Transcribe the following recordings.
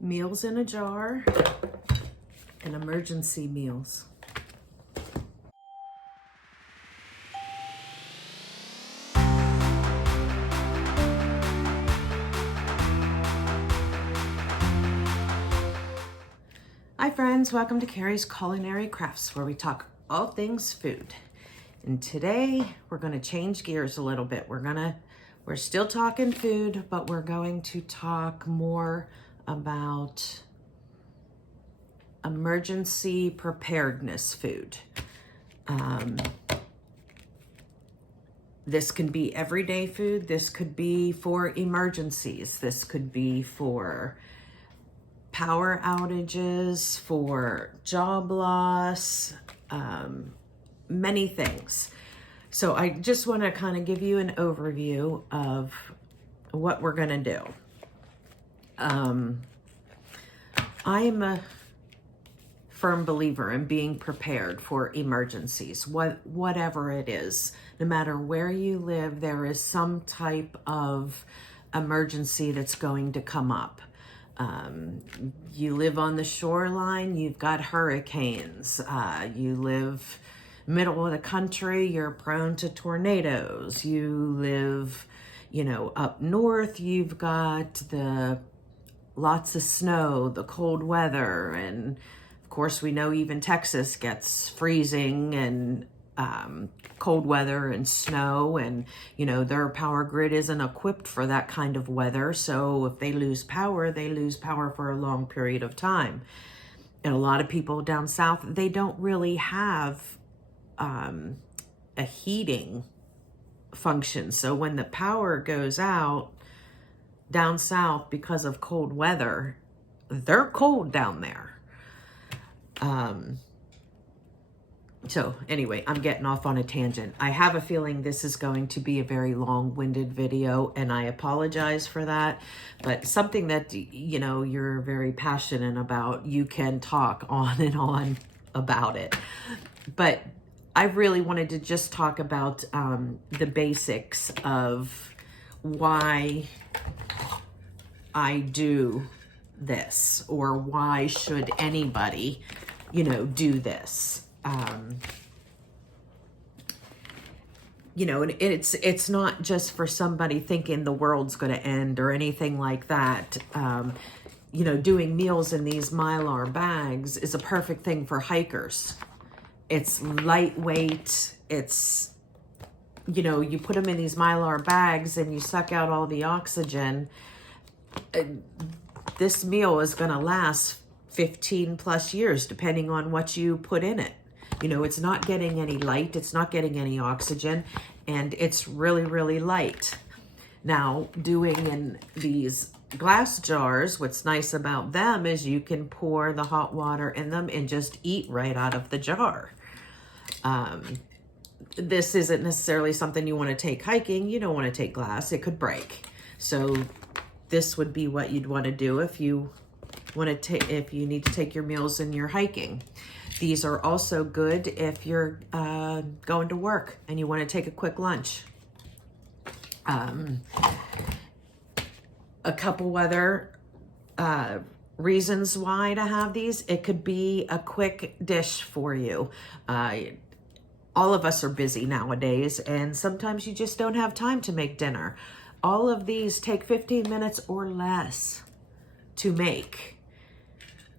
Meals in a jar and emergency meals. Hi friends, welcome to Carrie's Culinary Crafts, where we talk all things food. And today we're going to change gears a little bit. We're still talking food, but we're going to talk more about emergency preparedness food. This can be everyday food. This could be for emergencies. This could be for power outages, for job loss, many things. So I just want to kind of give you an overview of what we're going to do. I am a firm believer in being prepared for emergencies, whatever it is. No matter where you live, there is some type of emergency that's going to come up. You live on the shoreline, you've got hurricanes. You live middle of the country, you're prone to tornadoes. You live, up north, you've got the lots of snow, the cold weather, and of course we know even Texas gets freezing and cold weather and snow, and their power grid isn't equipped for that kind of weather. So if they lose power for a long period of time. And a lot of people down south, they don't really have a heating function. So when the power goes out down south because of cold weather, they're cold down there. So anyway, I'm getting off on a tangent. I have a feeling this is going to be a very long-winded video, and I apologize for that. But something that, you're very passionate about, you can talk on and on about it. But I really wanted to just talk about the basics of why I do this, or why should anybody, do this. And it's not just for somebody thinking the world's going to end or anything like that. Doing meals in these Mylar bags is a perfect thing for hikers. It's lightweight. It's, you put them in these Mylar bags and you suck out all the oxygen. This meal is going to last 15 plus years, depending on what you put in it. It's not getting any light, it's not getting any oxygen, and it's really, really light. Now, doing in these glass jars, what's nice about them is you can pour the hot water in them and just eat right out of the jar. This isn't necessarily something you want to take hiking. You don't want to take glass, it could break. So this would be what you'd want to do if you want to if you need to take your meals and you're hiking. These are also good if you're going to work and you want to take a quick lunch. A couple other reasons why to have these. It could be a quick dish for you. All of us are busy nowadays, and sometimes you just don't have time to make dinner. All of these take 15 minutes or less to make.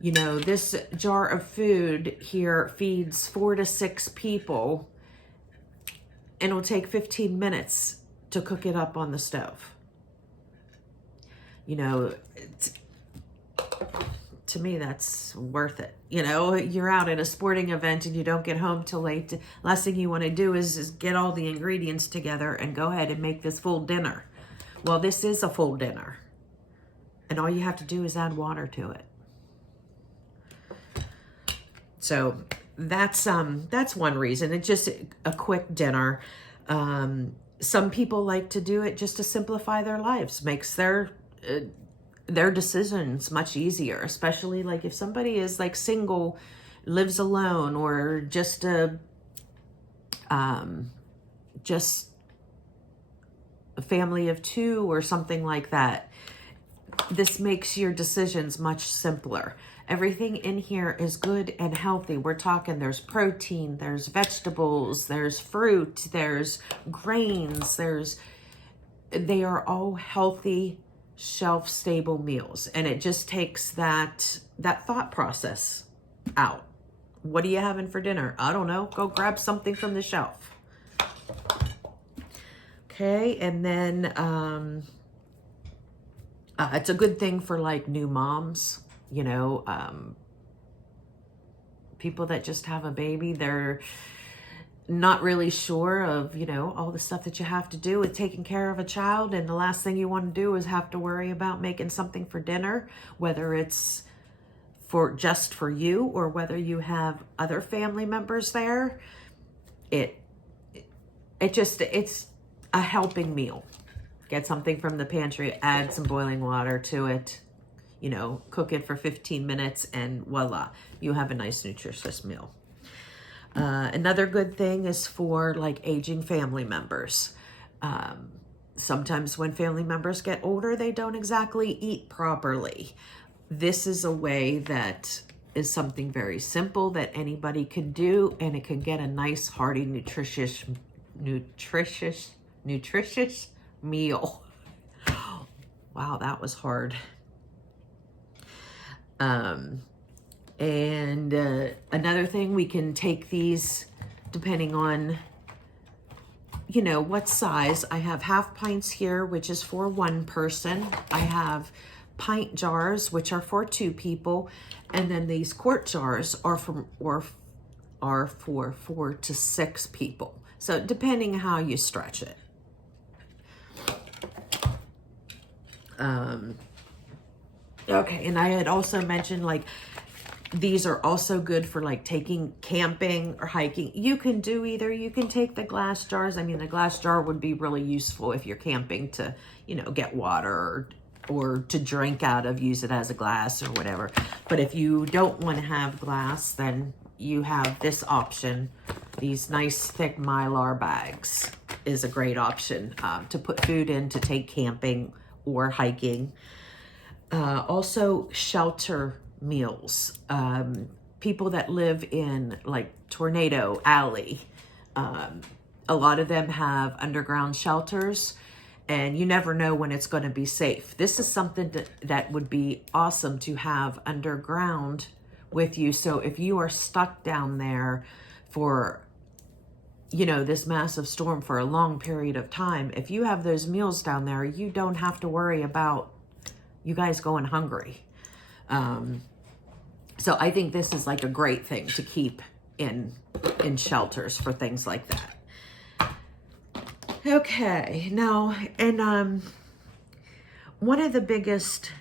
This jar of food here feeds 4 to 6 people, and it'll take 15 minutes to cook it up on the stove. To me, that's worth it. You're out at a sporting event and you don't get home till late. Last thing you want to do is get all the ingredients together and go ahead and make this full dinner. Well, this is a full dinner, and all you have to do is add water to it. So that's one reason. It's just a quick dinner. Some people like to do it just to simplify their lives. Makes their decisions much easier, especially like if somebody is like single, lives alone, or just a family of 2 or something like that. this makes your decisions much simpler. Everything in here is good and healthy. We're talking there's protein, there's vegetables, there's fruit, there's grains, they are all healthy, shelf-stable meals. And it just takes that thought process out. What are you having for dinner? I don't know. Go grab something from the shelf. Okay, and then it's a good thing for like new moms, you know, people that just have a baby. They're not really sure of, you know, all the stuff that you have to do with taking care of a child. And the last thing you want to do is have to worry about making something for dinner, whether it's just for you or whether you have other family members there. It's a helping meal. Get something from the pantry, add some boiling water to it, you know, cook it for 15 minutes, and voila, you have a nice, nutritious meal. Another good thing is for like aging family members. Sometimes when family members get older, they don't exactly eat properly. This is a way that is something very simple that anybody can do, and it can get a nice, hearty, nutritious meal. Wow, that was hard. And another thing, we can take these depending on, you know, what size. I have half pints here, which is for one person. I have pint jars, which are for two people. And then these quart jars are for 4 to 6 people. So depending how you stretch it. Okay, and I had also mentioned like these are also good for like taking camping or hiking. You can do either. You can take the glass jars. I mean, the glass jar would be really useful if you're camping to, you know, get water or to drink out of, use it as a glass or whatever. But if you don't want to have glass, then you have this option. These nice thick Mylar bags is a great option to put food in to take camping or hiking. Also shelter meals. People that live in like Tornado Alley, a lot of them have underground shelters, and you never know when it's going to be safe. This is something that would be awesome to have underground with you. So if you are stuck down there for, you know, this massive storm for a long period of time, if you have those meals down there, you don't have to worry about you guys going hungry. So I think this is like a great thing to keep in shelters for things like that. Okay, now, and one of the biggest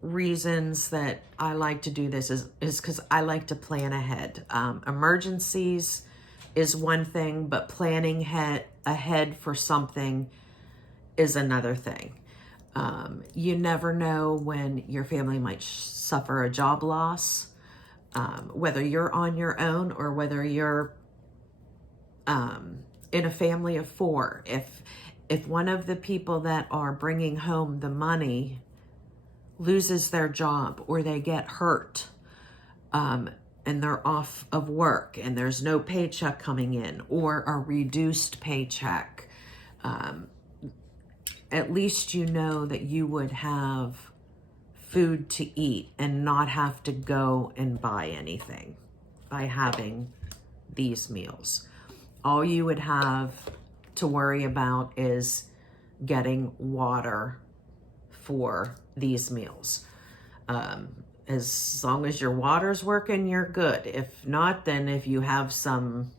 reasons that I like to do this is because I like to plan ahead. Emergencies is one thing, but planning ahead for something is another thing. You never know when your family might suffer a job loss, whether you're on your own or whether you're in a family of 4. If one of the people that are bringing home the money loses their job or they get hurt, and they're off of work and there's no paycheck coming in or a reduced paycheck, at least you know that you would have food to eat and not have to go and buy anything by having these meals. All you would have to worry about is getting water for these meals. As long as your water's working, you're good. If not, then if you have some,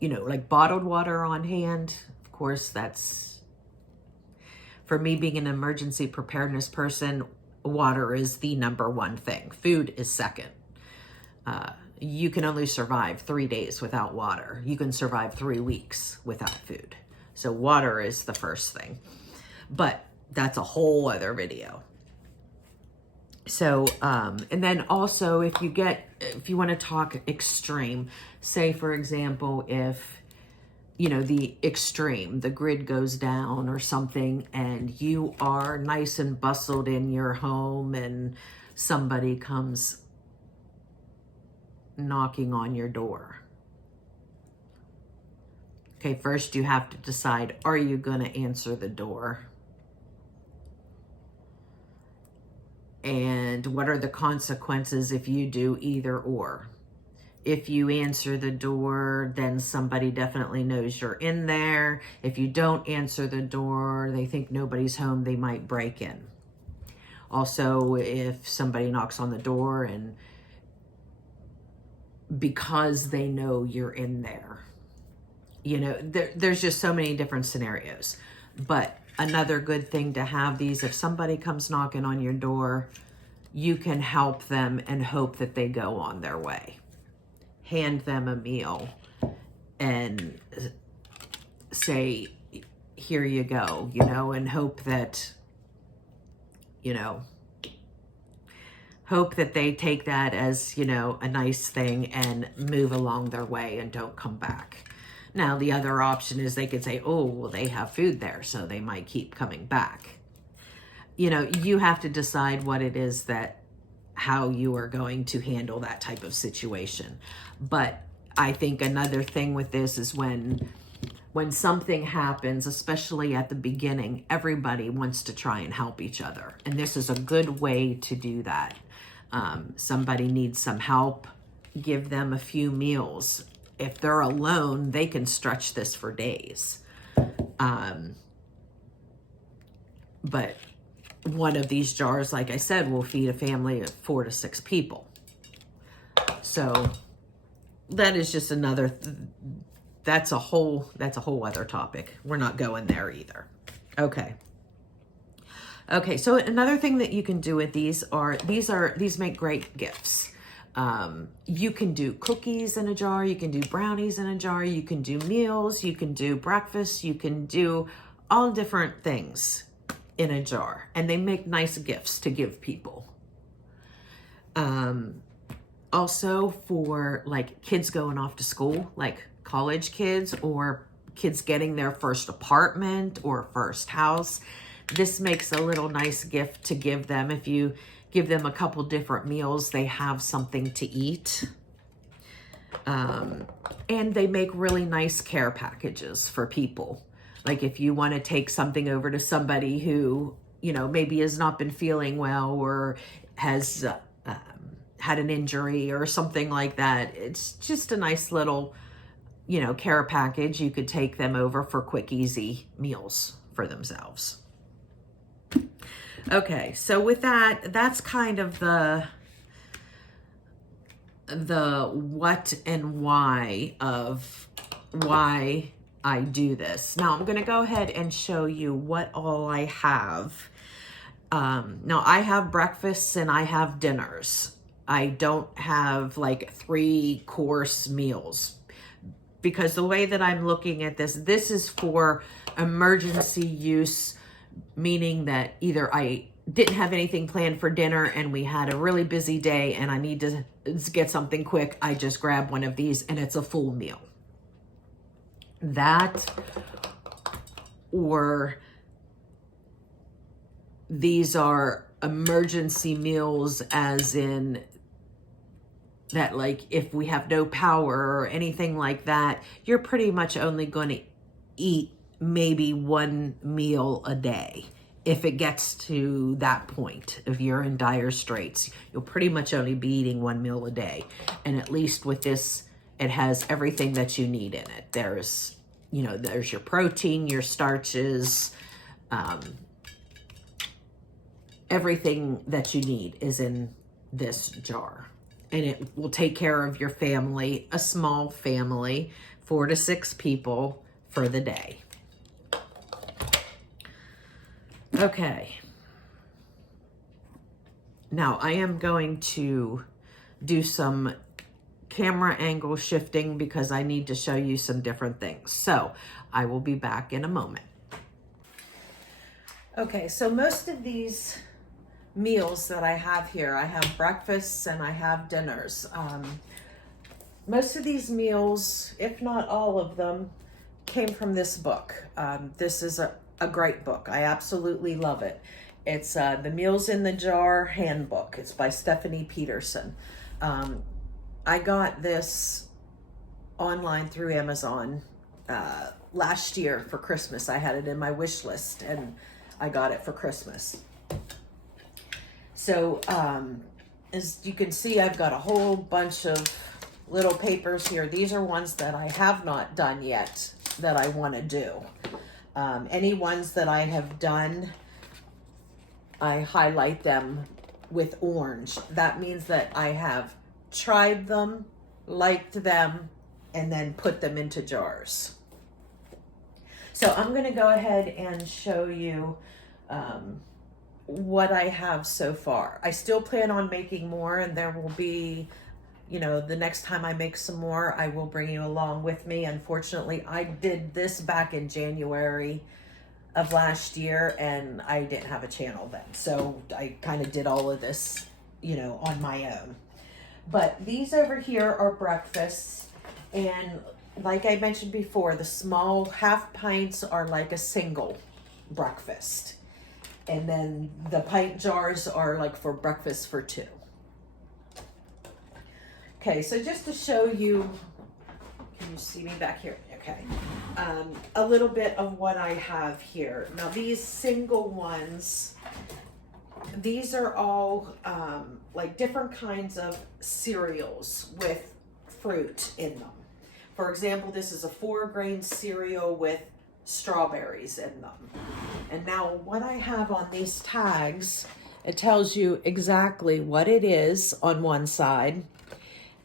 you know, like bottled water on hand, of course, that's, for me being an emergency preparedness person, water is the number one thing. Food is second. You can only survive 3 days without water. You can survive 3 weeks without food. So water is the first thing. But that's a whole other video. So, and then also if you want to talk extreme, say for example, if you know, the extreme, the grid goes down or something, and you are nice and bustled in your home and somebody comes knocking on your door. Okay, first you have to decide, are you going to answer the door? And what are the consequences if you do either or? If you answer the door, then somebody definitely knows you're in there. If you don't answer the door, they think nobody's home, they might break in. Also, if somebody knocks on the door and because they know you're in there, you know, there's just so many different scenarios. But another good thing to have these, if somebody comes knocking on your door, you can help them and hope that they go on their way. Hand them a meal and say, here you go, you know, and hope that, you know, hope that they take that as, you know, a nice thing and move along their way and don't come back. Now, the other option is they could say, oh, well, they have food there, so they might keep coming back. You know, you have to decide what it is that, how you are going to handle that type of situation. But I think another thing with this is when something happens, especially at the beginning, everybody wants to try and help each other. And this is a good way to do that. Somebody needs some help, give them a few meals. If they're alone, they can stretch this for days. But one of these jars, like I said, will feed a family of 4 to 6 people. So that is just another, that's a whole other topic. We're not going there either. Okay, so another thing that you can do with these make great gifts. You can do cookies in a jar, you can do brownies in a jar, you can do meals, you can do breakfast, you can do all different things in a jar, and they make nice gifts to give people. Also for like kids going off to school, like college kids or kids getting their first apartment or first house, this makes a little nice gift to give them. If you give them a couple different meals, they have something to eat. And they make really nice care packages for people. Like if you want to take something over to somebody who, you know, maybe has not been feeling well or has had an injury or something like that. It's just a nice little, you know, care package. You could take them over for quick, easy meals for themselves. Okay, so with that, that's kind of the what and why of why I do this. Now I'm going to go ahead and show you what all I have. Now I have breakfasts and I have dinners. I don't have like 3-course meals because the way that I'm looking at this is for emergency use, meaning that either I didn't have anything planned for dinner and we had a really busy day and I need to get something quick. I just grab one of these and it's a full meal. That, or these are emergency meals as in that, like if we have no power or anything like that, you're pretty much only going to eat maybe 1 meal a day. If it gets to that point, if you're in dire straits, you'll pretty much only be eating 1 meal a day. And at least with this, it has everything that you need in it. There's, you know, there's your protein, your starches, everything that you need is in this jar. And it will take care of your family, a small family, 4 to 6 people for the day. Okay. Now I am going to do some camera angle shifting because I need to show you some different things. So I will be back in a moment. Okay, so most of these meals that I have here, I have breakfasts and I have dinners. Most of these meals, if not all of them, came from this book. This is a great book. I absolutely love it. It's The Meals in the Jar Handbook. It's by Stephanie Peterson. I got this online through Amazon last year for Christmas. I had it in my wish list and I got it for Christmas. So as you can see, I've got a whole bunch of little papers here. These are ones that I have not done yet that I want to do. Any ones that I have done, I highlight them with orange. That means that I have tried them, liked them, and then put them into jars. So I'm going to go ahead and show you what I have so far. I still plan on making more, and there will be, you know, the next time I make some more, I will bring you along with me. Unfortunately, I did this back in January of last year, and I didn't have a channel then. So I kind of did all of this, you know, on my own. But these over here are breakfasts, and like I mentioned before, the small half pints are like a single breakfast. And then the pint jars are like for breakfast for two. Okay, so just to show you, can you see me back here? Okay. A little bit of what I have here. Now these single ones, these are all like different kinds of cereals with fruit in them. For example, this is a 4-grain cereal with strawberries in them. And now what I have on these tags, it tells you exactly what it is on one side.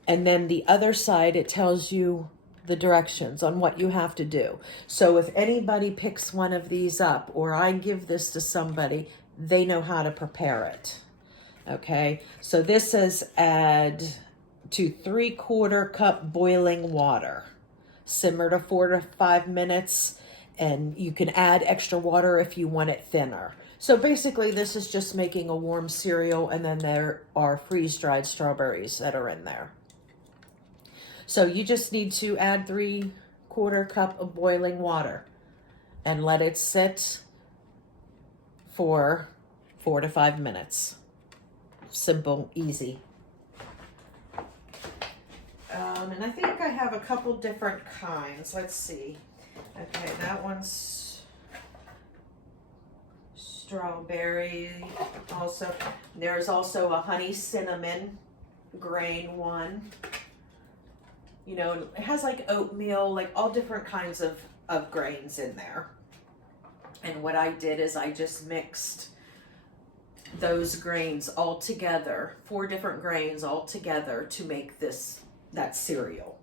And then the other side, it tells you the directions on what you have to do. So if anybody picks one of these up, or I give this to somebody, they know how to prepare it. Okay, so this says add to 3/4 cup boiling water. Simmer to 4 to 5 minutes, and you can add extra water if you want it thinner. So basically this is just making a warm cereal, and then there are freeze-dried strawberries that are in there. So you just need to add 3/4 cup of boiling water and let it sit for 4 to 5 minutes. Simple, easy. And I think I have a couple different kinds. Let's see. Okay, that one's strawberry. Also, there's also a honey cinnamon grain one. You know, it has like oatmeal, like all different kinds of grains in there. And what I did is I just mixed those grains all together, 4 different grains all together to make that cereal.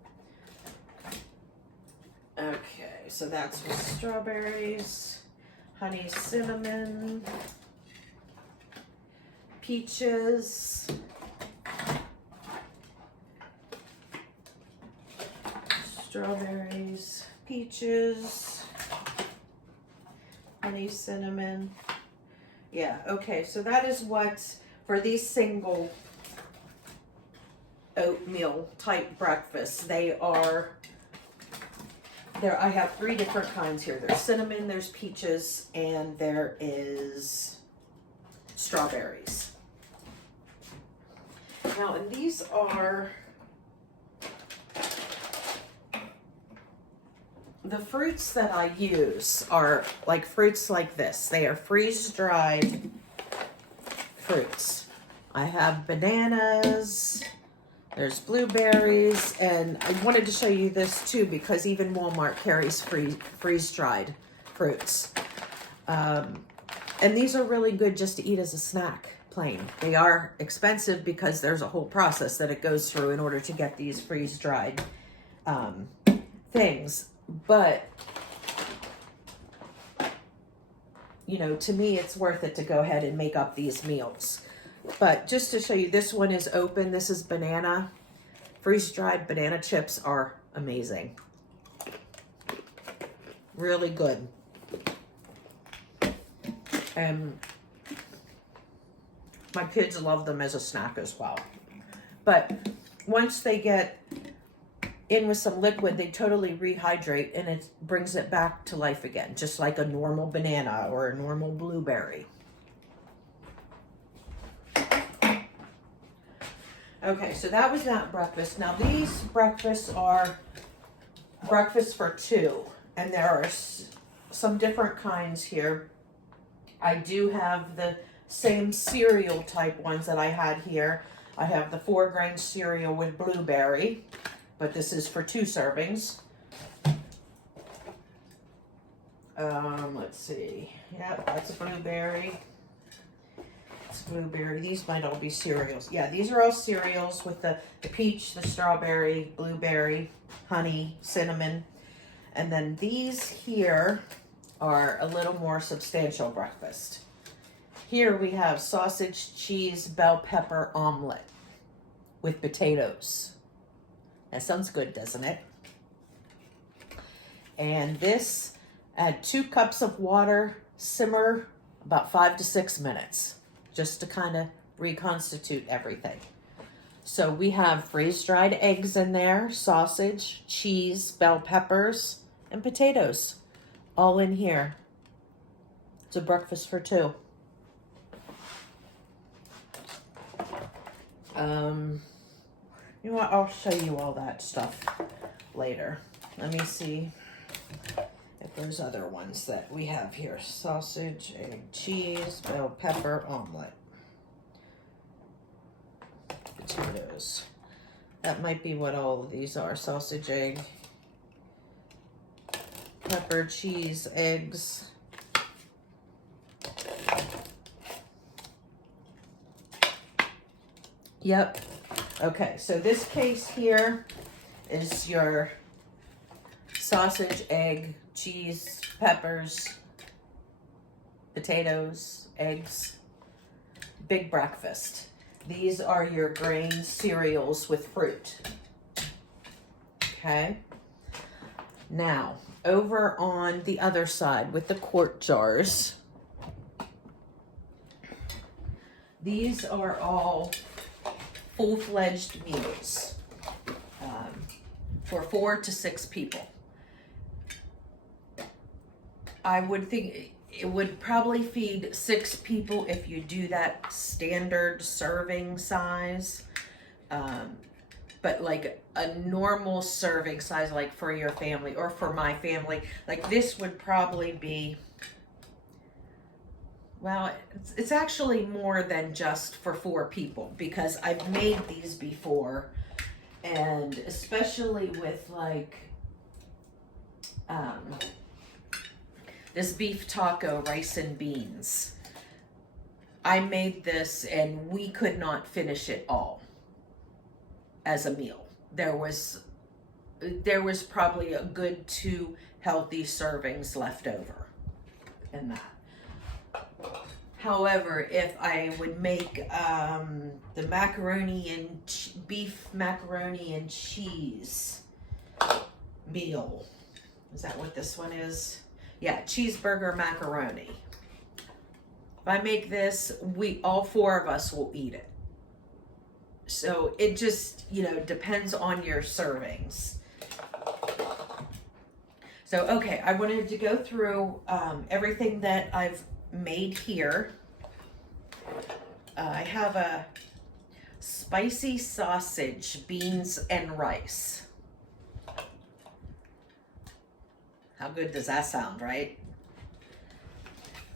Okay, so that's with strawberries, honey cinnamon, peaches, strawberries, peaches, honey cinnamon. Yeah, okay, so that is what, for these single oatmeal type breakfasts, they are, there. I have 3 different kinds here. There's cinnamon, there's peaches, and there is strawberries. Now, and these are, the fruits that I use are like fruits like this. They are freeze-dried fruits. I have bananas, there's blueberries, and I wanted to show you this too because even Walmart carries freeze-dried fruits. And these are really good just to eat as a snack, plain. They are expensive because there's a whole process that it goes through in order to get these freeze-dried things. But, you know, to me, it's worth it to go ahead and make up these meals. But just to show you, this one is open. This is banana. Freeze-dried banana chips are amazing. Really good. And my kids love them as a snack as well. But once they get in with some liquid, they totally rehydrate and it brings it back to life again, just like a normal banana or a normal blueberry. Okay, so that was that breakfast. Now these breakfasts are breakfast for two, and there are some different kinds here. I do have the same cereal type ones that I had here. I have the 4-grain cereal with blueberry, but this is for 2 servings. Let's see. Yep, that's a blueberry. It's blueberry. These might all be cereals. Yeah, these are all cereals with the peach, the strawberry, blueberry, honey, cinnamon. And then these here are a little more substantial breakfast. Here we have sausage, cheese, bell pepper omelet with potatoes. That sounds good, doesn't it? And this, add 2 cups of water, simmer about 5 to 6 minutes, just to kind of reconstitute everything. So we have freeze-dried eggs in there, sausage, cheese, bell peppers, and potatoes, all in here. It's a breakfast for 2. You know what, I'll show you all that stuff later. Let me see if there's other ones that we have here. Sausage, egg, cheese, bell pepper, omelet. Potatoes. That might be what all of these are. Sausage, egg, pepper, cheese, eggs. Yep. Okay, so this case here is your sausage, egg, cheese, peppers, potatoes, eggs, big breakfast. These are your grain cereals with fruit. Okay. Now, over on the other side with the quart jars, these are all full-fledged meals for 4 to 6 people. I would think it would probably feed 6 people if you do that standard serving size. But like a normal serving size, like for your family or for my family, like this would probably be, well, it's actually more than just for 4 people, because I've made these before, and especially with like this beef taco rice and beans. I made this and we could not finish it all as a meal. There was probably a good 2 healthy servings left over in that. However, if I would make the macaroni and beef macaroni and cheese meal, is that what this one is? Yeah, cheeseburger macaroni. If I make this, all 4 of us will eat it. So it just, depends on your servings. So, okay, I wanted to go through everything that I've made here. I have a spicy sausage, beans, and rice. How good does that sound, right?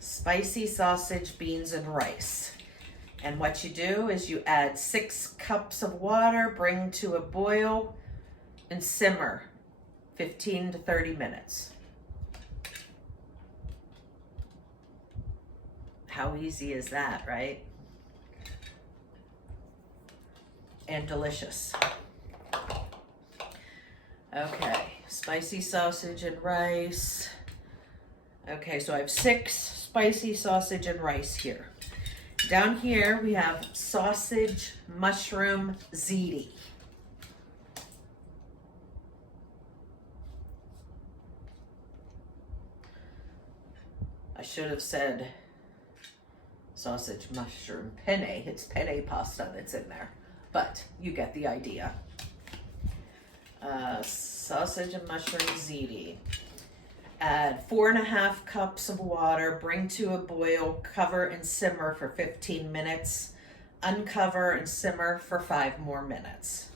Spicy sausage, beans, and rice. And what you do is you add 6 cups of water, bring to a boil, and simmer 15 to 30 minutes. How easy is that, right? And delicious. Okay, spicy sausage and rice. Okay, so I have 6 spicy sausage and rice here. Down here we have sausage mushroom ziti. I should have said sausage mushroom penne. It's penne pasta that's in there, but you get the idea. Sausage and mushroom ziti. Add 4.5 cups of water, bring to a boil, cover and simmer for 15 minutes. Uncover and simmer for 5 more minutes.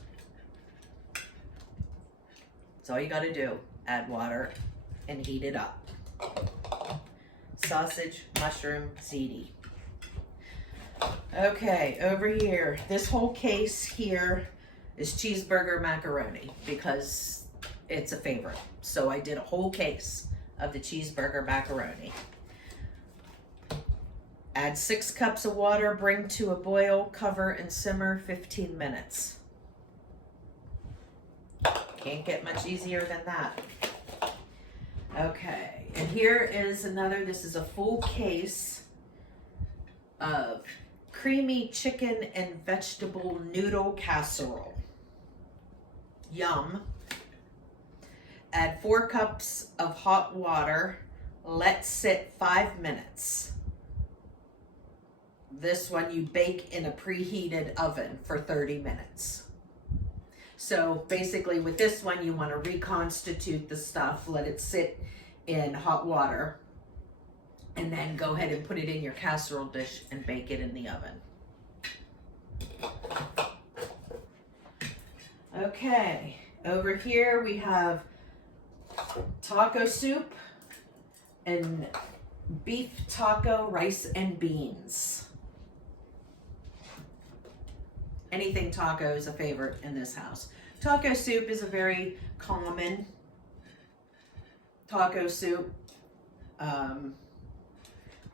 That's all you gotta do. Add water and heat it up. Sausage, mushroom, ziti. Okay, over here, this whole case here is cheeseburger macaroni because it's a favorite. So I did a whole case of the cheeseburger macaroni. Add 6 cups of water, bring to a boil, cover and simmer 15 minutes. Can't get much easier than that. Okay, and here is another, this is a full case of creamy chicken and vegetable noodle casserole. Yum. Add 4 cups of hot water. Let sit 5 minutes. This one you bake in a preheated oven for 30 minutes. So basically with this one, you want to reconstitute the stuff, let it sit in hot water, and then go ahead and put it in your casserole dish and bake it in the oven. Okay, over here we have taco soup and beef taco, rice and beans. Anything taco is a favorite in this house. Taco soup is a very common taco soup.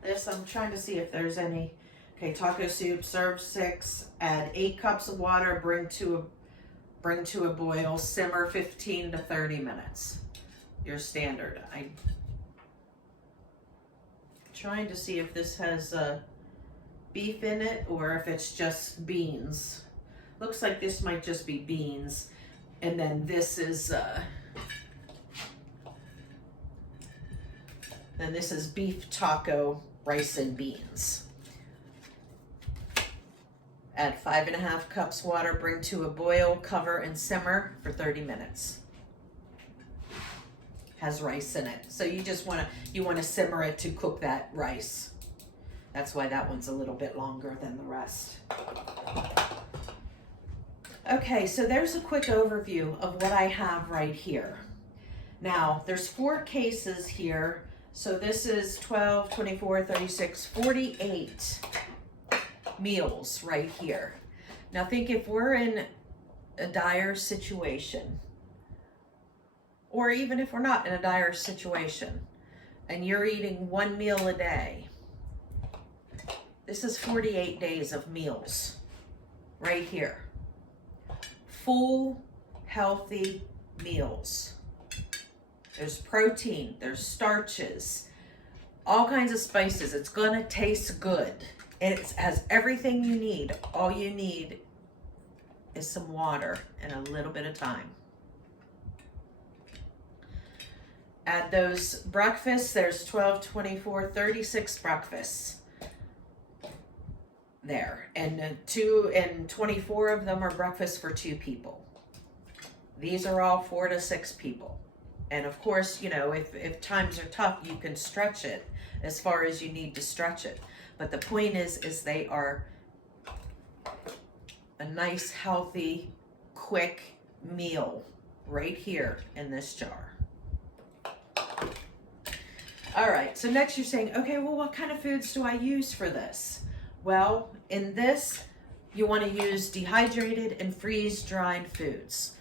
This, I'm trying to see if there's any. Okay, taco soup, serve 6, add 8 cups of water, bring to a boil, simmer 15 to 30 minutes. Your standard. I'm trying to see if this has beef in it or if it's just beans. Looks like this might just be beans. And then this is beef taco, rice and beans. Add 5.5 cups water, bring to a boil, cover and simmer for 30 minutes. Has rice in it. So you want to simmer it to cook that rice. That's why that one's a little bit longer than the rest. Okay, so there's a quick overview of what I have right here. Now, there's 4 cases here. So this is 12, 24, 36, 48 meals right here. Now think if we're in a dire situation, or even if we're not in a dire situation, and you're eating 1 meal a day, this is 48 days of meals right here. Full, healthy meals. There's protein, there's starches, all kinds of spices. It's gonna taste good. It has everything you need. All you need is some water and a little bit of time. Add those breakfasts. There's 12, 24, 36 breakfasts there. And 24 of them are breakfasts for 2 people. These are all 4 to 6 people. And of course, you know, if times are tough, you can stretch it as far as you need to stretch it. But the point is they are a nice, healthy, quick meal right here in this jar. All right, so next you're saying, okay, well, what kind of foods do I use for this? Well, in this, you want to use dehydrated and freeze-dried foods.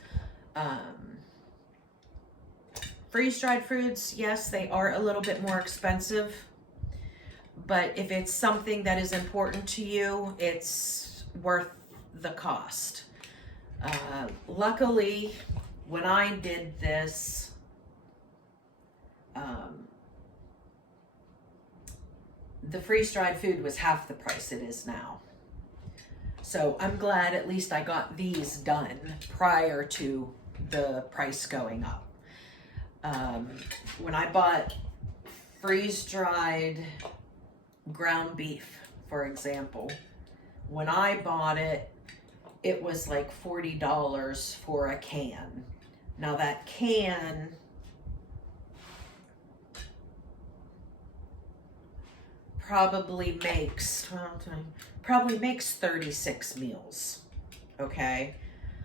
Freeze-dried foods, yes, they are a little bit more expensive, but if it's something that is important to you, it's worth the cost. Luckily, when I did this, the freeze-dried food was half the price it is now. So I'm glad at least I got these done prior to the price going up. When I bought freeze-dried ground beef, for example, when I bought it, it was like $40 for a can. Now that can probably makes 36 meals. Okay,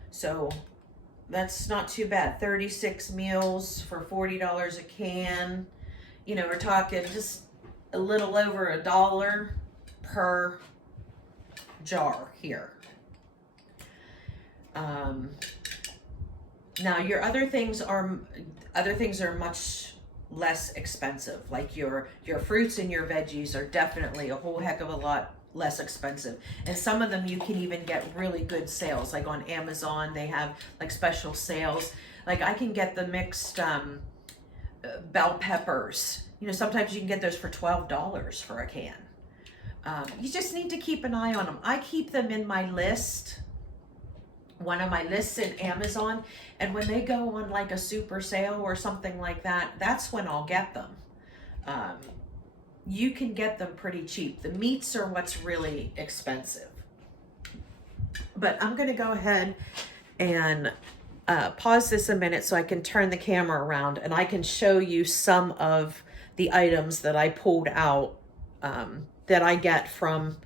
so that's not too bad. 36 meals for $40 a can. You know, we're talking just a little over $1 per jar here. Now your other things are much less expensive. Like your fruits and your veggies are definitely a whole heck of a lot less expensive. And some of them you can even get really good sales. Like on Amazon, they have like special sales. Like I can get the mixed bell peppers. You know, sometimes you can get those for $12 for a can. You just need to keep an eye on them. I keep them in my list, one of my lists in Amazon, and when they go on like a super sale or something like that, that's when I'll get them. You can get them pretty cheap. The meats are what's really expensive. But I'm going to go ahead and pause this a minute so I can turn the camera around and I can show you some of the items that I pulled out that I get from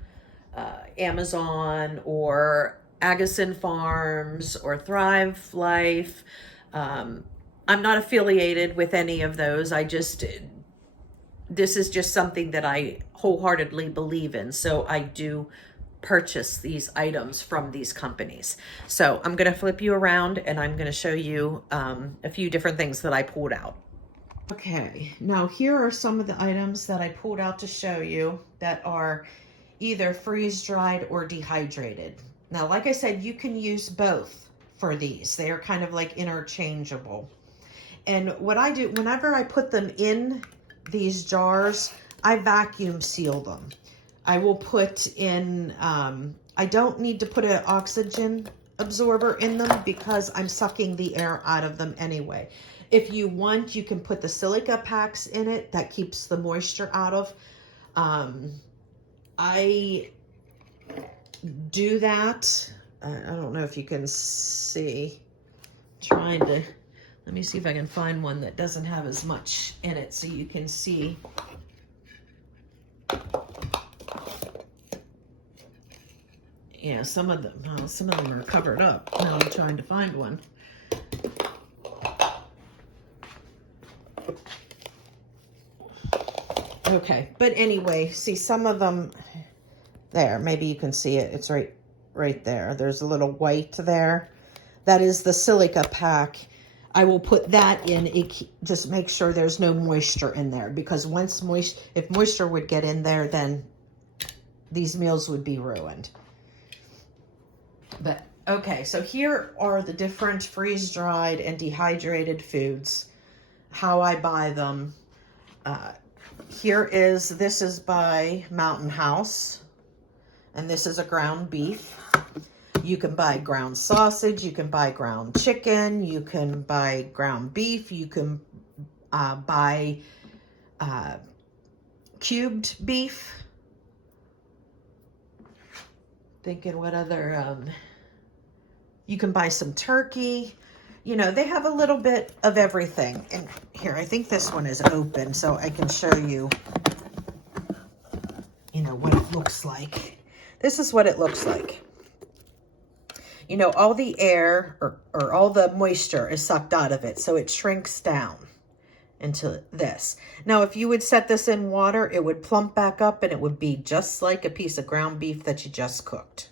Amazon or Agassiz Farms or Thrive Life. I'm not affiliated with any of those. This is just something that I wholeheartedly believe in. So I do purchase these items from these companies. So I'm going to flip you around and I'm going to show you a few different things that I pulled out. Okay, now here are some of the items that I pulled out to show you that are either freeze-dried or dehydrated. Now, like I said, you can use both for these. They are kind of like interchangeable. And what I do, whenever I put them in these jars, I vacuum seal them. I will put in, I don't need to put an oxygen absorber in them because I'm sucking the air out of them anyway. If you want, you can put the silica packs in it that keeps the moisture out of. I do that. I don't know if you can see. Let me see if I can find one that doesn't have as much in it so you can see. Yeah, some of them are covered up. Now I'm trying to find one. Okay, but anyway, see some of them there. Maybe you can see it. It's right there. There's a little white there. That is the silica pack. I will put that in. Just make sure there's no moisture in there, because if moisture would get in there, then these meals would be ruined. But okay, so here are the different freeze-dried and dehydrated foods, how I buy them. This is by Mountain House, and this is a ground beef. You can buy ground sausage, you can buy ground chicken, you can buy ground beef, you can buy cubed beef. Thinking what other, you can buy some turkey. You know, they have a little bit of everything. And here, I think this one is open, so I can show you, what it looks like. This is what it looks like. You know, all the air or all the moisture is sucked out of it, so it shrinks down into this. Now, if you would set this in water, it would plump back up and it would be just like a piece of ground beef that you just cooked.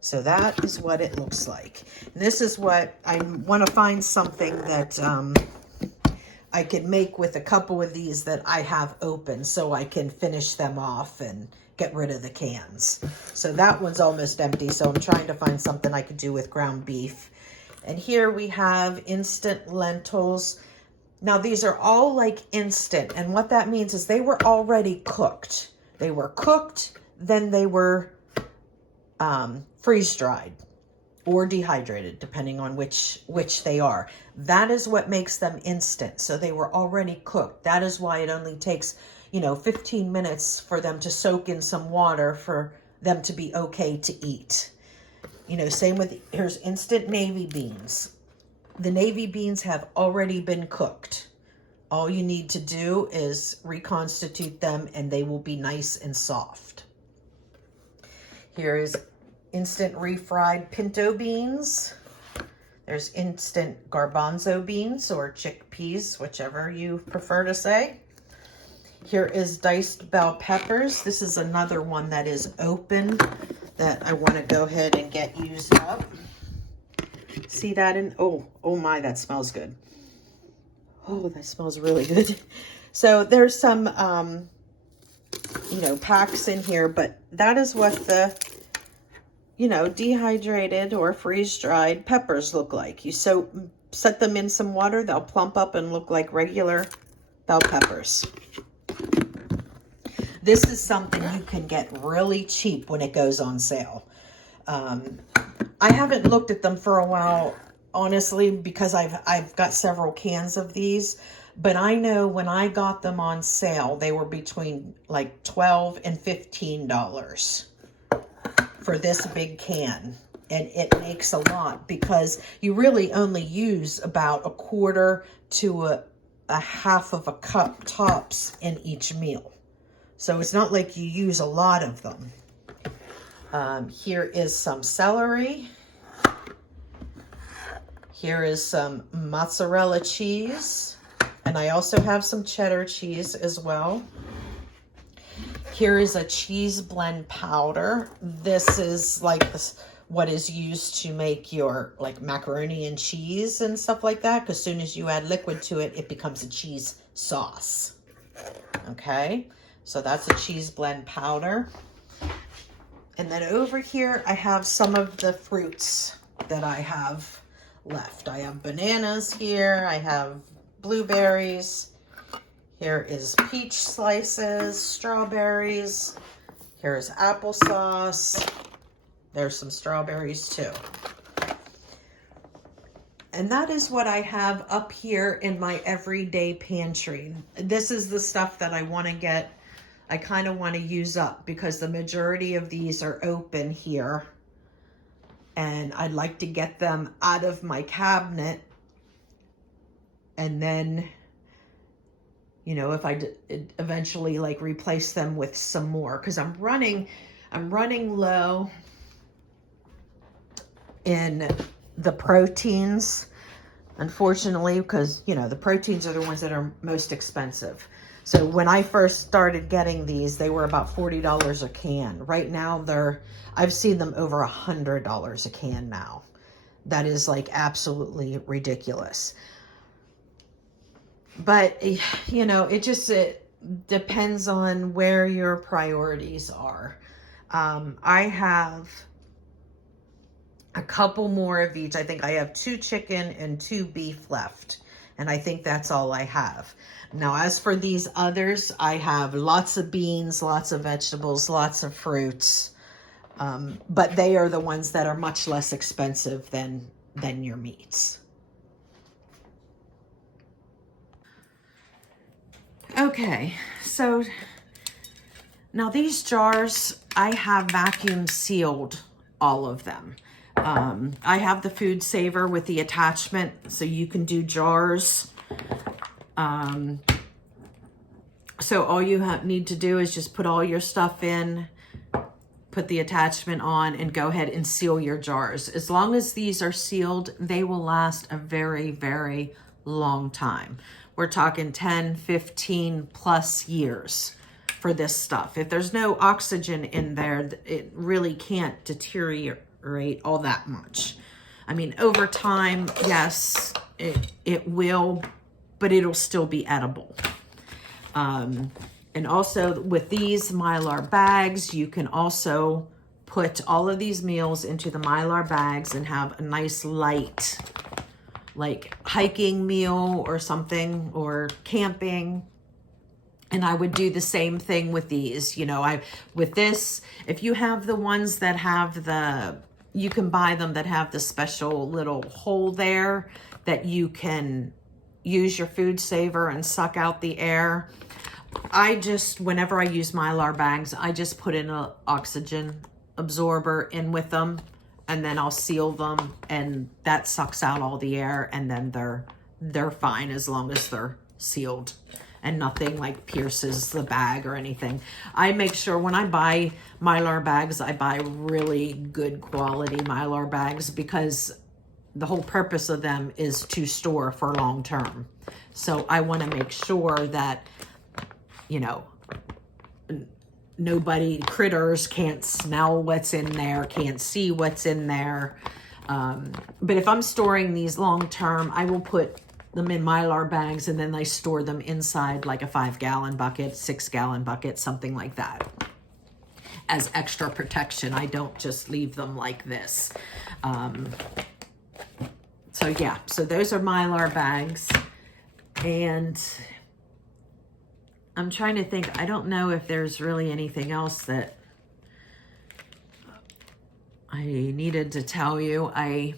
So that is what it looks like. And this is what I want to find something that I could make with a couple of these that I have open so I can finish them off and get rid of the cans. So that one's almost empty, so I'm trying to find something I could do with ground beef. And here we have instant lentils. Now these are all like instant, and what that means is they were already cooked. They were cooked, then they were freeze-dried or dehydrated, depending on which they are. That is what makes them instant. So they were already cooked. That is why it only takes 15 minutes for them to soak in some water for them to be okay to eat. You know, same with, here's instant navy beans. The navy beans have already been cooked. All you need to do is reconstitute them and they will be nice and soft. Here is instant refried pinto beans. There's instant garbanzo beans or chickpeas, whichever you prefer to say. Here is diced bell peppers. This is another one that is open that I want to go ahead and get used up. See that in, oh my, that smells good. Oh, that smells really good. So there's some, you know, packs in here, but that is what the, you know, dehydrated or freeze-dried peppers look like. You set them in some water, they'll plump up and look like regular bell peppers. This is something you can get really cheap when it goes on sale. I haven't looked at them for a while, honestly, because I've got several cans of these, but I know when I got them on sale, they were between like $12 and $15 for this big can. And it makes a lot because you really only use about a quarter to a half of a cup tops in each meal. So it's not like you use a lot of them. Here is some celery. Here is some mozzarella cheese. And I also have some cheddar cheese as well. Here is a cheese blend powder. This is like what is used to make your like macaroni and cheese and stuff like that. Because as soon as you add liquid to it, it becomes a cheese sauce. Okay, so that's a cheese blend powder. And then over here, I have some of the fruits that I have left. I have bananas here. I have blueberries. Here is peach slices, strawberries. Here's applesauce. There's some strawberries too. And that is what I have up here in my everyday pantry. This is the stuff that I want to get. I kind of want to use up because the majority of these are open here. And I'd like to get them out of my cabinet. And then, you know, if I eventually like replace them with some more, because I'm running low in the proteins, unfortunately, because, you know, the proteins are the ones that are most expensive. So when I first started getting these, they were about $40 a can. Right now, I've seen them over $100 a can now. That is like absolutely ridiculous. But, you know, it depends on where your priorities are. I have a couple more of each. I think I have 2 chicken and 2 beef left. And I think that's all I have. Now, as for these others, I have lots of beans, lots of vegetables, lots of fruits. But they are the ones that are much less expensive than your meats. Okay, so now these jars, I have vacuum sealed all of them. I have the Food Saver with the attachment, so you can do jars. So all you need to do is just put all your stuff in, put the attachment on, and go ahead and seal your jars. As long as these are sealed, they will last a very, very long time. We're talking 10, 15 plus years for this stuff. If there's no oxygen in there, it really can't deteriorate all that much. I mean, over time, yes, it will, but it'll still be edible. And also with these Mylar bags, you can also put all of these meals into the Mylar bags and have a nice light, like hiking meal or something, or camping. And I would do the same thing with these. You know, with this, if you have the ones that have you can buy them that have the special little hole there that you can use your Food Saver and suck out the air. Whenever I use Mylar bags, I just put in an oxygen absorber in with them and then I'll seal them, and that sucks out all the air, and then they're fine as long as they're sealed and nothing like pierces the bag or anything. I make sure when I buy Mylar bags, I buy really good quality Mylar bags, because the whole purpose of them is to store for long term. So I want to make sure that, you know, critters can't smell what's in there, can't see what's in there. But if I'm storing these long term, I will put them in Mylar bags, and then I store them inside like a 5-gallon bucket, 6-gallon bucket, something like that, as extra protection. I don't just leave them like this. So yeah, so those are Mylar bags. And I'm trying to think, I don't know if there's really anything else that I needed to tell you. I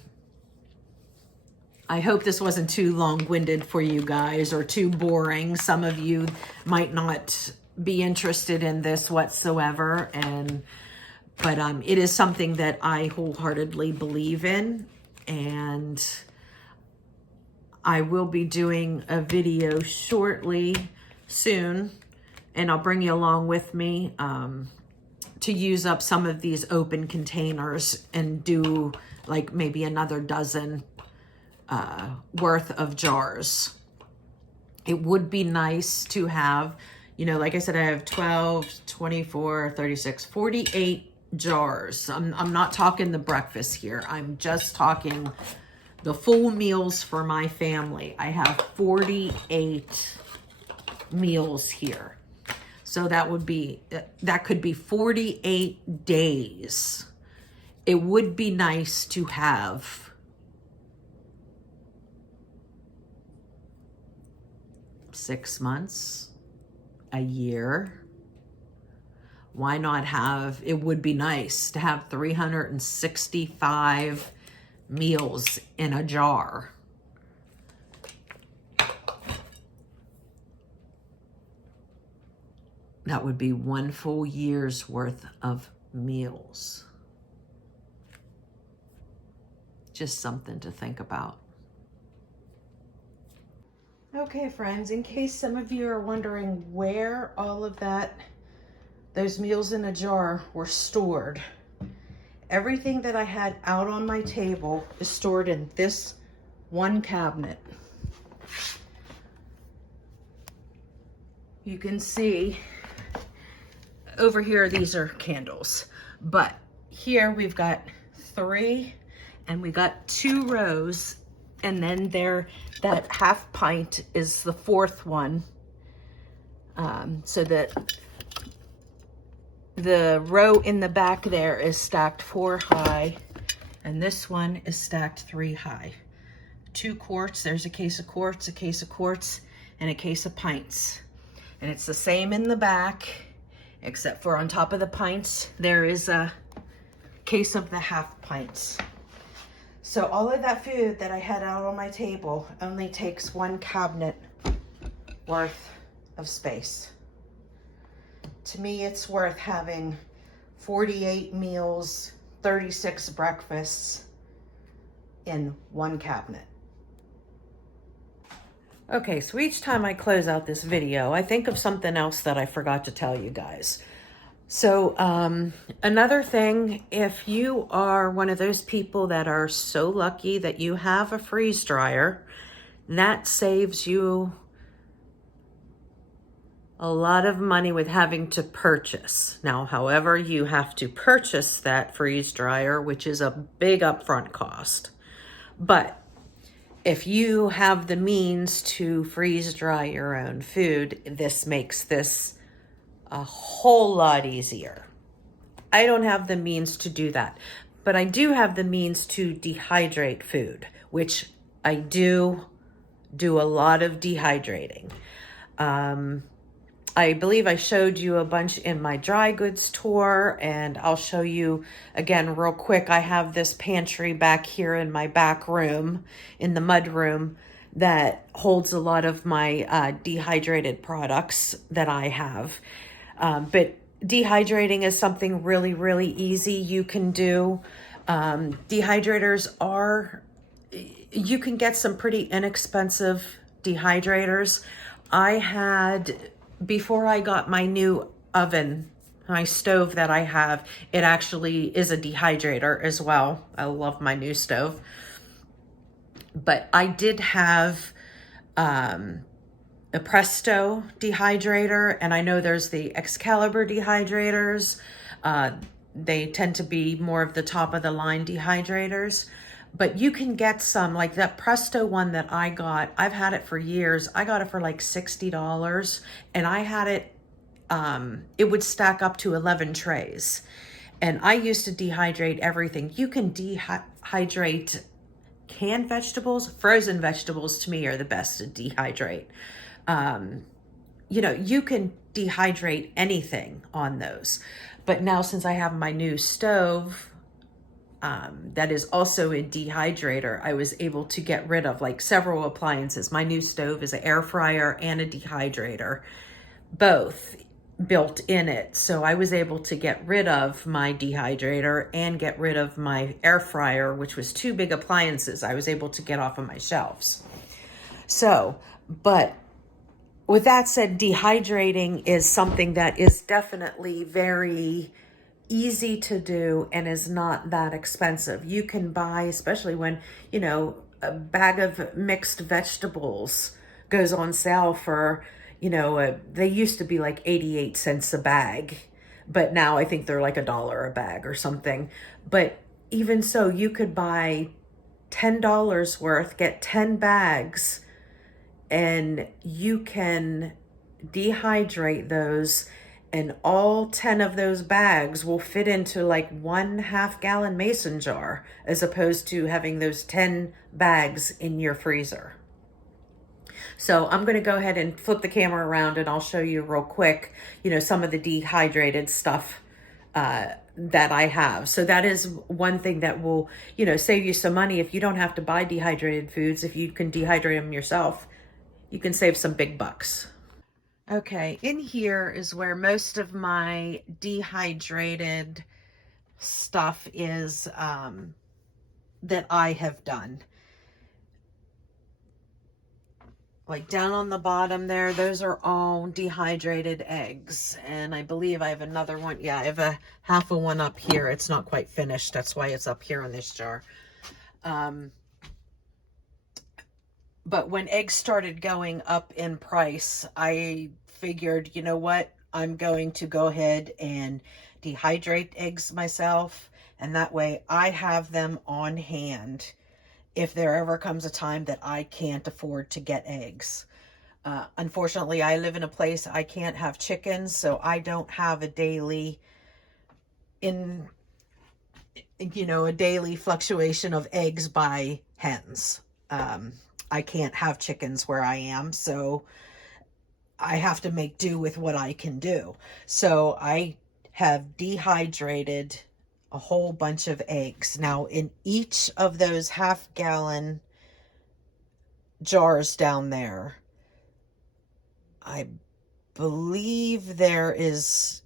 hope this wasn't too long-winded for you guys or too boring. Some of you might not be interested in this whatsoever, but it is something that I wholeheartedly believe in, and I will be doing a video shortly, soon, and I'll bring you along with me to use up some of these open containers and do like maybe another dozen worth of jars. It would be nice to have, you know, like I said, I have 12, 24, 36, 48 jars. I'm not talking the breakfast here. I'm just talking the full meals for my family. I have 48 meals here. So that could be 48 days. It would be nice to have 6 months, a year. Why not have, it would be nice to have 365 meals in a jar. That would be 1 full year's worth of meals. Just something to think about. Okay, friends, in case some of you are wondering where all of those meals in a jar were stored, everything that I had out on my table is stored in this one cabinet. You can see over here, these are candles, but here we've got 3, and we got 2 rows, and then that half pint is the 4th one, so that the row in the back there is stacked 4 high, and this one is stacked 3 high. 2 quarts, there's a case of quarts, and a case of pints. And it's the same in the back, except for on top of the pints, there is a case of the half pints. So all of that food that I had out on my table only takes 1 cabinet worth of space. To me, it's worth having 48 meals, 36 breakfasts in 1 cabinet. Okay, so each time I close out this video, I think of something else that I forgot to tell you guys. So another thing, if you are one of those people that are so lucky that you have a freeze dryer, that saves you a lot of money with having to purchase. Now, however, you have to purchase that freeze dryer, which is a big upfront cost. But if you have the means to freeze dry your own food, this makes this a whole lot easier. I don't have the means to do that, but I do have the means to dehydrate food, which I do a lot of dehydrating. I believe I showed you a bunch in my dry goods tour, and I'll show you again real quick. I have this pantry back here in my back room, in the mud room, that holds a lot of my dehydrated products that I have. But dehydrating is something really, really easy you can do. Dehydrators are, you can get some pretty inexpensive dehydrators. I had, before I got my new oven, my stove that I have, it actually is a dehydrator as well. I love my new stove. But I did have a Presto dehydrator, and I know there's the Excalibur dehydrators. They tend to be more of the top of the line dehydrators, but you can get some, like that Presto one that I got. I've had it for years. I got it for like $60, and I had it, it would stack up to 11 trays. And I used to dehydrate everything. You can dehydrate canned vegetables. Frozen vegetables to me are the best to dehydrate. You know, you can dehydrate anything on those. But now, since I have my new stove, that is also a dehydrator, I was able to get rid of like several appliances. My new stove is an air fryer and a dehydrator, both built in it. So I was able to get rid of my dehydrator and get rid of my air fryer, which was two big appliances I was able to get off of my shelves. So, but with that said, dehydrating is something that is definitely very easy to do and is not that expensive. You can buy, especially when, you know, a bag of mixed vegetables goes on sale for, you know, they used to be like 88 cents a bag, but now I think they're like $1 a bag or something. But even so, you could buy $10 worth, get 10 bags, and you can dehydrate those, and all 10 of those bags will fit into like 1/2 gallon mason jar, as opposed to having those 10 bags in your freezer. So I'm going to go ahead and flip the camera around, and I'll show you real quick, you know, some of the dehydrated stuff that I have. So that is one thing that will, you know, save you some money. If you don't have to buy dehydrated foods, if you can dehydrate them yourself, you can save some big bucks. Okay, in here is where most of my dehydrated stuff is that I have done. Like down on the bottom there, those are all dehydrated eggs. And I believe I have another one. Yeah, I have a half of one up here. It's not quite finished. That's why it's up here in this jar. But when eggs started going up in price, I figured, you know what? I'm going to go ahead and dehydrate eggs myself. And that way I have them on hand if there ever comes a time that I can't afford to get eggs. Unfortunately, I live in a place I can't have chickens, so I don't have a daily a daily fluctuation of eggs by hens. I can't have chickens where I am, so I have to make do with what I can do. So I have dehydrated a whole bunch of eggs. Now, in each of those 1/2 gallon jars down there, I believe there is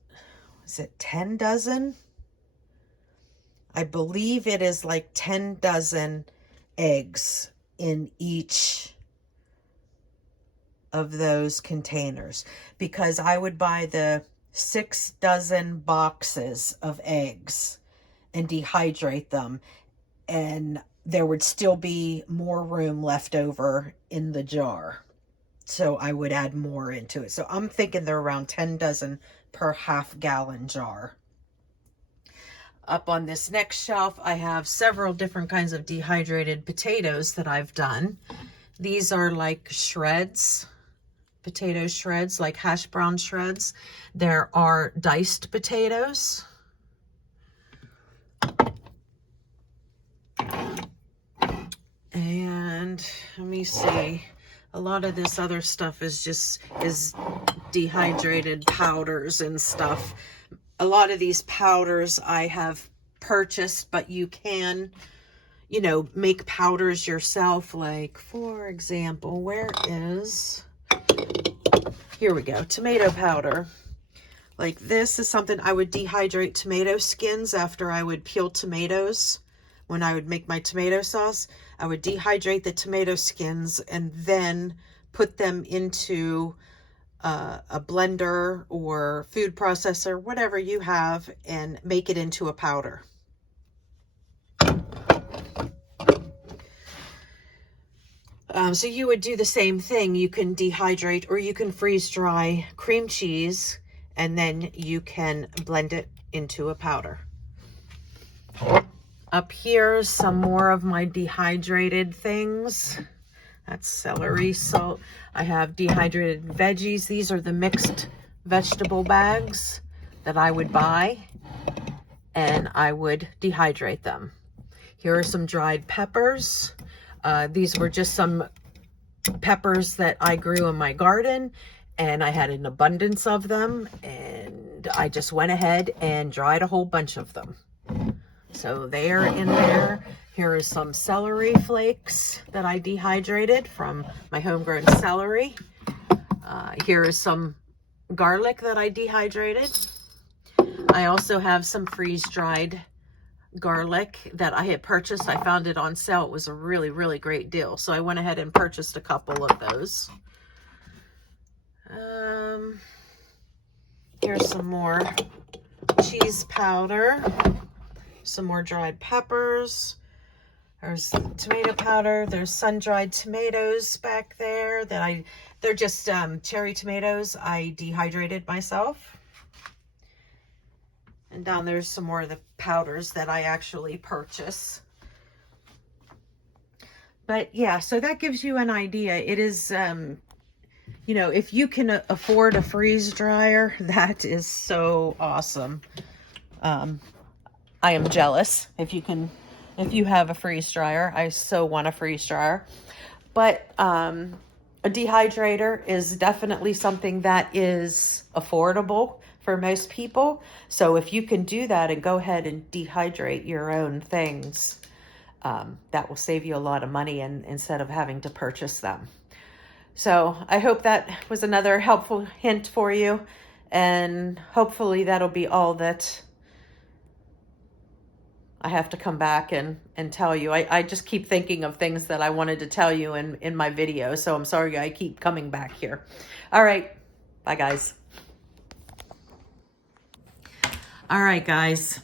it 10 dozen? I believe it is like 10 dozen eggs in each of those containers, because I would buy the 6 dozen boxes of eggs and dehydrate them, and there would still be more room left over in the jar. So I would add more into it. So I'm thinking they're around 10 dozen per 1/2 gallon jar. Up on this next shelf, I have several different kinds of dehydrated potatoes that I've done. These are like shreds, potato shreds, like hash brown shreds. There are diced potatoes. And let me see. A lot of this other stuff is dehydrated powders and stuff. A lot of these powders I have purchased, but you can, you know, make powders yourself. Like, for example, here we go, tomato powder. Like, this is something I would dehydrate tomato skins after I would peel tomatoes. when I would make my tomato sauce, I would dehydrate the tomato skins and then put them into a blender or food processor, whatever you have, and make it into a powder. So you would do the same thing. You can dehydrate or you can freeze dry cream cheese, and then you can blend it into a powder. Up here, some more of my dehydrated things. That's celery, salt. I have dehydrated veggies. These are the mixed vegetable bags that I would buy, and I would dehydrate them. Here are some dried peppers. These were just some peppers that I grew in my garden, and I had an abundance of them, and I just went ahead and dried a whole bunch of them. So they are in there. Here is some celery flakes that I dehydrated from my homegrown celery. Here is some garlic that I dehydrated. I also have some freeze-dried garlic that I had purchased. I found it on sale. It was a really, really great deal. So I went ahead and purchased a couple of those. Here's some more cheese powder. Some more dried peppers. There's tomato powder. There's sun-dried tomatoes back there they're just cherry tomatoes I dehydrated myself. And down there's some more of the powders that I actually purchase. But yeah, so that gives you an idea. It is, you know, if you can afford a freeze dryer, that is so awesome. I am jealous if you have a freeze dryer. I so want a freeze dryer. But a dehydrator is definitely something that is affordable for most people. So if you can do that and go ahead and dehydrate your own things, that will save you a lot of money instead of having to purchase them. So I hope that was another helpful hint for you. And hopefully that'll be all that I have to come back and tell you. I just keep thinking of things that I wanted to tell you in my video. So I'm sorry I keep coming back here. All right. Bye, guys. All right, guys.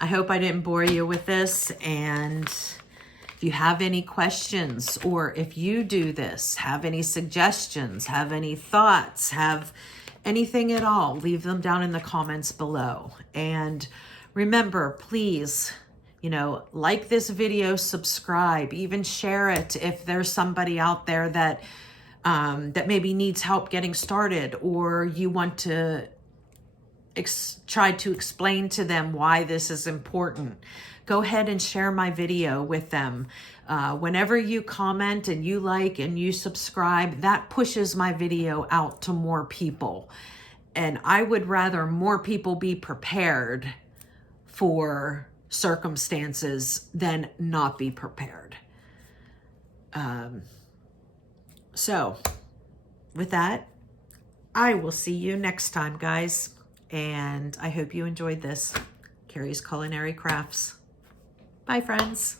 I hope I didn't bore you with this. And if you have any questions, or if you do this, have any suggestions, have any thoughts, have anything at all, leave them down in the comments below. And remember, please, you know, like this video, subscribe, even share it if there's somebody out there that that maybe needs help getting started, or you want to try to explain to them why this is important. Go ahead and share my video with them. Whenever you comment and you like and you subscribe, that pushes my video out to more people. And I would rather more people be prepared for circumstances than not be prepared. So with that, I will see you next time, guys. And I hope you enjoyed this. Carrie's Culinary Crafts. Bye, friends.